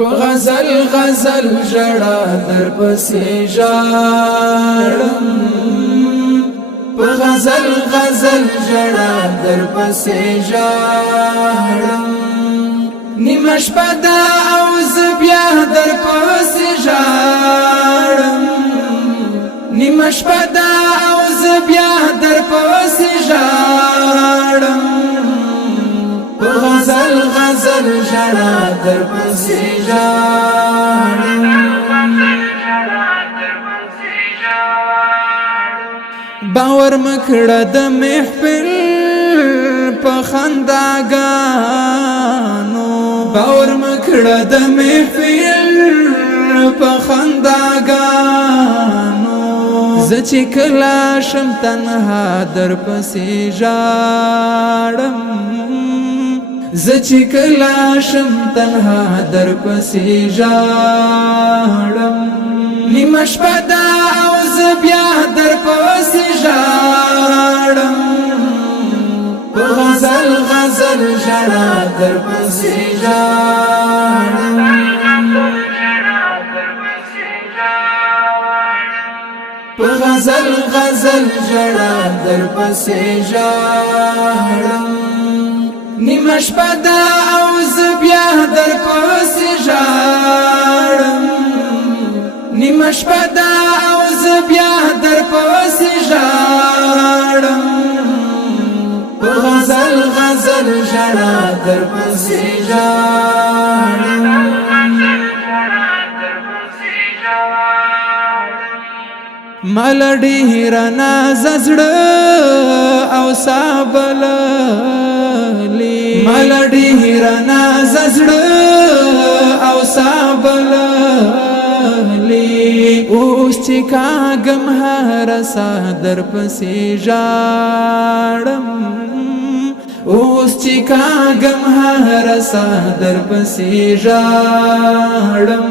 په غزل غزل ژړا در پسې ژاړم په غزل غزل ژړا در پسې ژاړم نیمه شپه ده او زه بیا در پسې ژاړم نیمه شپه ده او زه بیا در پسې ژاړم په غزل غزل ژړا در پسې ژاړم باور مکړه د محفل په خنداګانو باور مکړه د محفل په خنداګانو زه چې کله شم تنها در پسې ژاړم زه چې کله شم تنها در پسې ژاړم نیمه شپه ده او زه بیا در پسې ژاړم په غزل غزل ژړا در پسې ژاړم په غزل غزل ژړا در پسې ژاړم نیمه شپه ده او زه بیا در پسې ژاړم نیمه شپه ده او زه بیا در پسې ژاړم په غزل غزل ژړا در پسې ژاړم مال ډېر ناز زړه او سابللی مال ډېر ناز زړه او سابللی اوس چې کاږم هر سا در پسې ژاړم اوس چې کاږم هر سا در پسې ژاړم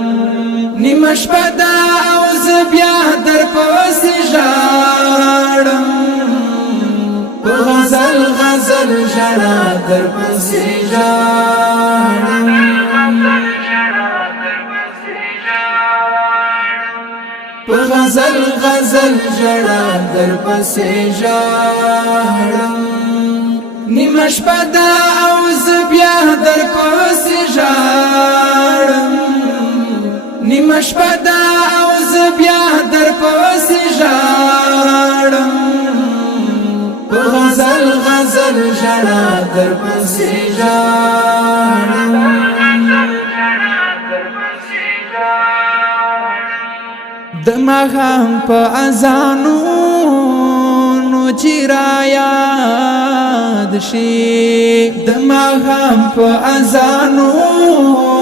نیمه شپه ده او زه بیا در پسې ژاړم په غزل غزل ژړا در پسې ژاړم په غزل غزل ژړا در پسې ژاړم نیمه شپه ده او زه بیا در پسې ژاړم نیمه شپه ده او زه بیا در پسې ژاړم په غزل غزل ژړا در پسې ژاړم د ماښام په اذانونو چې رایاد شي د ماښام په اذانونو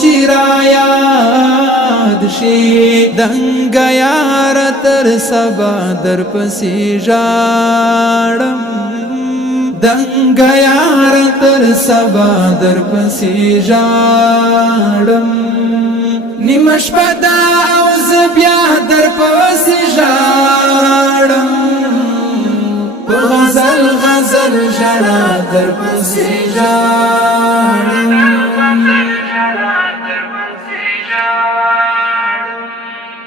چې رایاد شي دنګ یار تر سبا در پسې ژاړم دنګ یار تر سبا در پسې ژاړم نیمه شپه ده او زه بیا در پسې ژاړم په غزل غزل ژړا در پسې ژاړم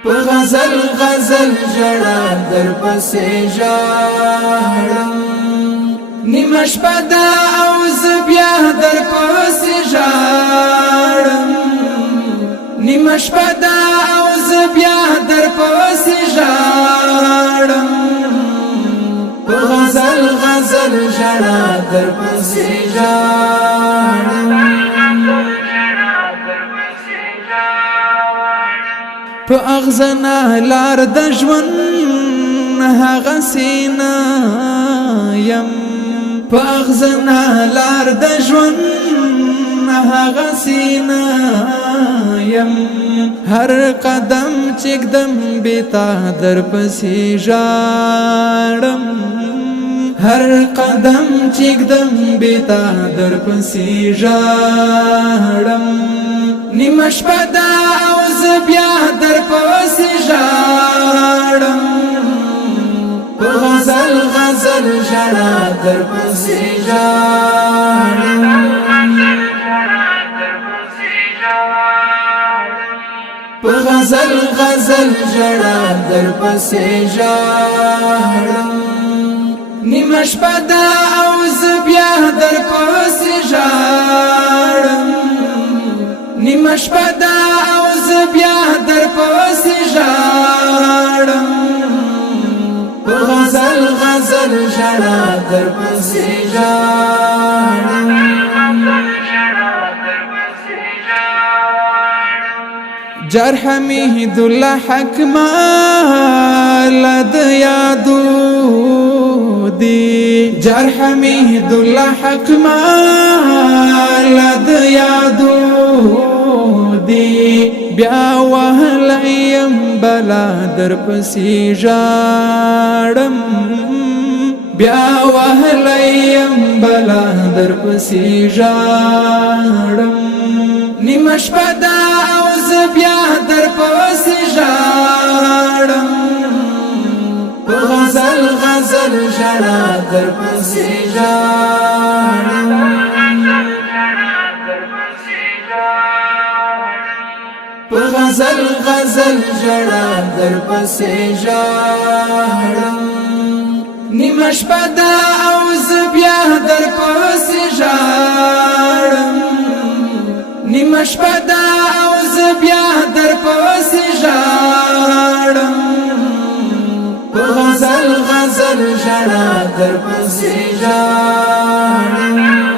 په غزل غزل ژړا در پسې ژاړم نیمه شپه ده او زه بیا در پسې ژاړم نیمه شپه ده او زه بیا در پسې ژاړم په غزل غزل ژړا در پسې ژاړم په اغزنه لار د ژوند هغسې نه یم په اغزنه لار د ژوند هغسې نه یم هر قدم چې ږدم بېتا در پسې ژاړم هر قدم چې ږدم بېتا در پسې ژاړم نیمه شپه ده او زه بیا در پسې ژاړم په غزل غزل ژړا در پسې ژاړم په غزل غزل ژړا در پسې ژاړم نیمه شپه ده او زه بیا در پسې ژاړم نیمه شپه ده او زه بیا در پسې ژاړم په غزل غزل ژړا در پسې ژاړم جرح حمید الله حکما لد یادو دی جرح حمید الله حکما لد یادو دی بیا وهلیم بلا در پسې ژاړم بیا وهلیم بلا در پسې ژاړم نیمه شپه ده او زه بیا در پسې ژاړم په غزل غزل ژړا در پسې ژاړم په غزل غزل ژړا در پسې ژاړم نیمه شپه ده او زه بیا در پسې ژاړم نیمه شپه ده او زه بیا در پسې ژاړم په غزل غزل ژړا در پسې ژاړم